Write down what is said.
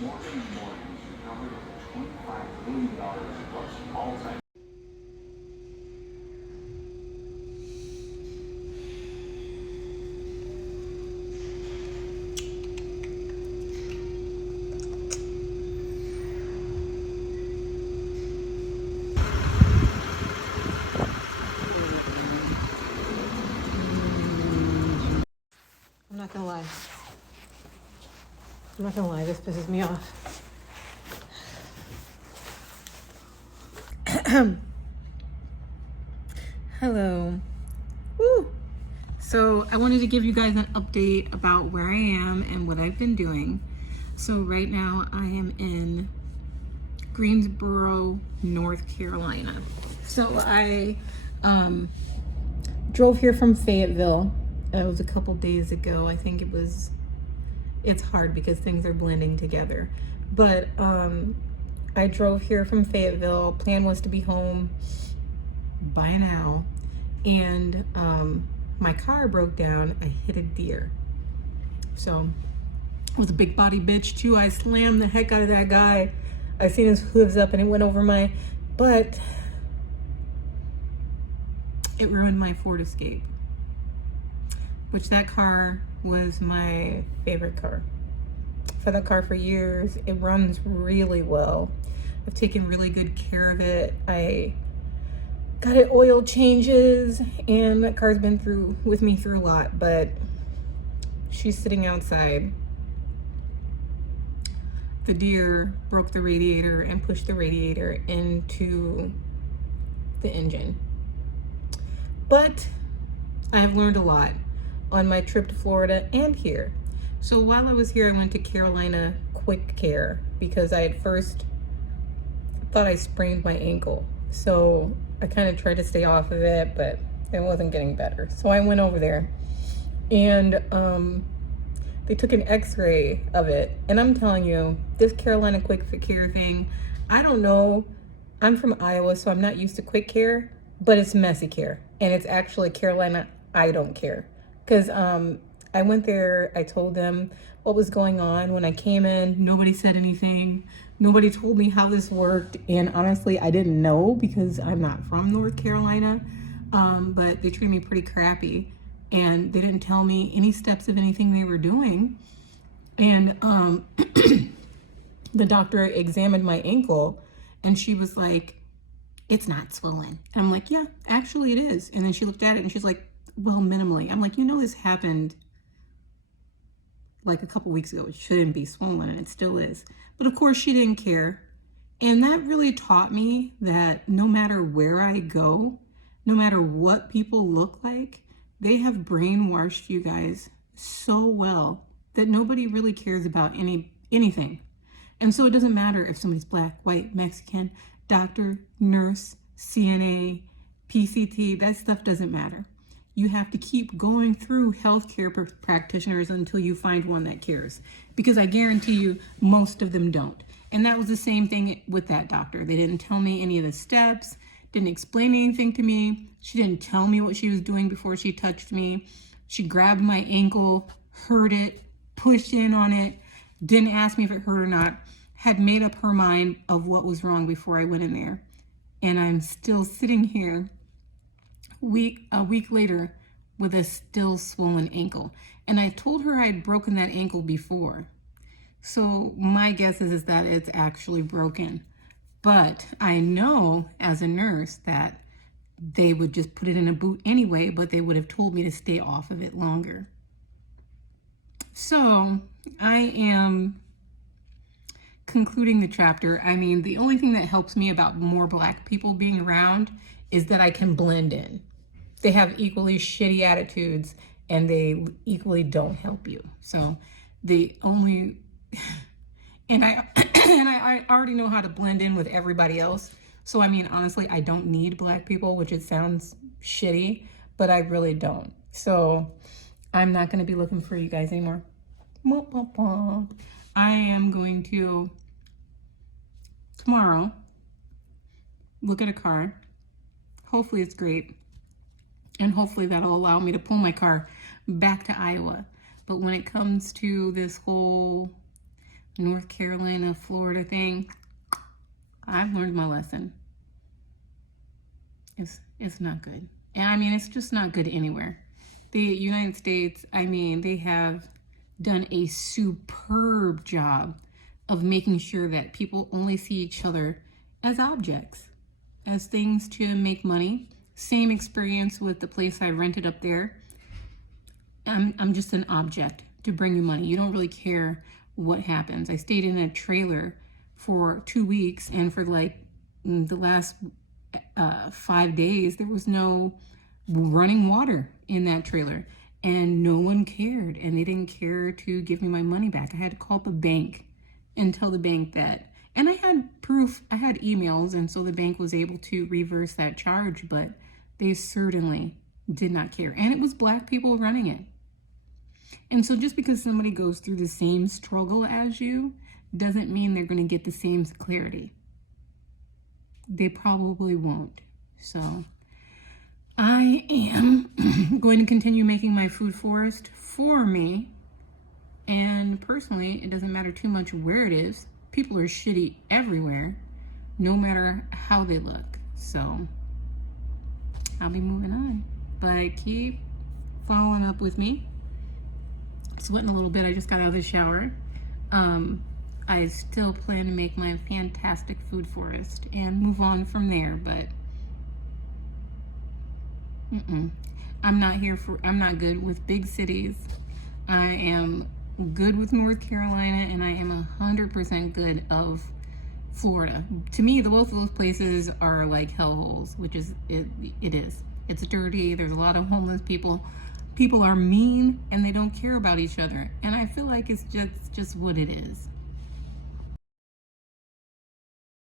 Morgan Mortgage recovered over $25 billion plus all-time. I'm not gonna lie. I'm not gonna lie, this pisses me off. Hello. Woo. So I wanted to give you guys an update about where I am and what I've been doing. So right now I am in Greensboro, North Carolina. So I drove here from Fayetteville. It was a couple days ago. I think it's hard because things are blending together. But I drove here from Fayetteville. Plan was to be home by now. And my car broke down. I hit a deer. So it was a big body bitch too. I slammed the heck out of that guy. I seen his hooves up and it went over my butt. It ruined my Ford Escape, which that car was my favorite car. For that car for years. It runs really well. I've taken really good care of it. I got it oil changes, and that car's been with me through a lot, but she's sitting outside. The deer broke the radiator and pushed the radiator into the engine. But I have learned a lot on my trip to Florida and here. So while I was here, I went to Carolina Quick Care because I at first thought I sprained my ankle. So I kind of tried to stay off of it, but it wasn't getting better. So I went over there and they took an x-ray of it. And I'm telling you, this Carolina Quick Care thing, I don't know. I'm from Iowa, so I'm not used to quick care, but it's messy care. And it's actually Carolina, I don't care. Because I went there, I told them what was going on. When I came in, nobody said anything. Nobody told me how this worked. And honestly, I didn't know because I'm not from North Carolina. But they treated me pretty crappy. And they didn't tell me any steps of anything they were doing. And the doctor examined my ankle and she was like, it's not swollen. And I'm like, yeah, actually it is. And then she looked at it and she's like, well, minimally. I'm like, this happened like a couple weeks ago. It shouldn't be swollen, and it still is. But of course she didn't care. And that really taught me that no matter where I go, no matter what people look like, they have brainwashed you guys so well that nobody really cares about anything. And so it doesn't matter if somebody's black, white, Mexican, doctor, nurse, CNA, PCT, that stuff doesn't matter. You have to keep going through healthcare practitioners until you find one that cares. Because I guarantee you, most of them don't. And that was the same thing with that doctor. They didn't tell me any of the steps, didn't explain anything to me. She didn't tell me what she was doing before she touched me. She grabbed my ankle, hurt it, pushed in on it, didn't ask me if it hurt or not, had made up her mind of what was wrong before I went in there. And I'm still sitting here a week later with a still swollen ankle. And I told her I had broken that ankle before. So my guess is that it's actually broken. But I know as a nurse that they would just put it in a boot anyway, but they would have told me to stay off of it longer. So I am concluding the chapter. I mean, the only thing that helps me about more black people being around is that I can blend in. They have equally shitty attitudes and they equally don't help you. So the only, and I already know how to blend in with everybody else. So I mean, honestly, I don't need black people, which it sounds shitty, but I really don't. So I'm not going to be looking for you guys anymore. I am going to tomorrow look at a car. Hopefully it's great. And hopefully that'll allow me to pull my car back to Iowa. But when it comes to this whole North Carolina, Florida thing, I've learned my lesson. It's not good. And I mean, it's just not good anywhere. The United States, I mean, they have done a superb job of making sure that people only see each other as objects, as things to make money. Same experience with the place I rented up there. I'm just an object to bring you money. You don't really care what happens. I stayed in a trailer for 2 weeks, and for like the last 5 days, there was no running water in that trailer, and no one cared, and they didn't care to give me my money back. I had to call up a bank and tell the bank that, and I had proof, I had emails, and so the bank was able to reverse that charge, but they certainly did not care. And it was Black people running it. And so just because somebody goes through the same struggle as you doesn't mean they're going to get the same clarity. They probably won't. So I am going to continue making my food forest for me. And personally, it doesn't matter too much where it is. People are shitty everywhere, no matter how they look. So I'll be moving on. But keep following up with me. Sweating a little bit. I just got out of the shower. I still plan to make my fantastic food forest and move on from there, but I'm not good with big cities. I am good with North Carolina, and I am 100% good of Florida. To me, both of those places are like hellholes, which is, it is. It's dirty. There's a lot of homeless people. People are mean, and they don't care about each other. And I feel like it's just what it is.